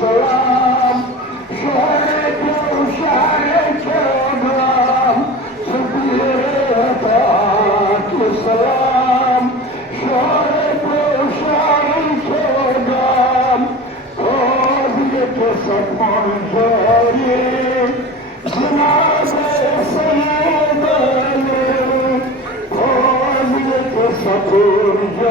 السلام شهد وشعرك امام سبيتك السلام شهد وشعرك امام قابلك صبر جاري جنازة السيد علي قابلك صبر جاري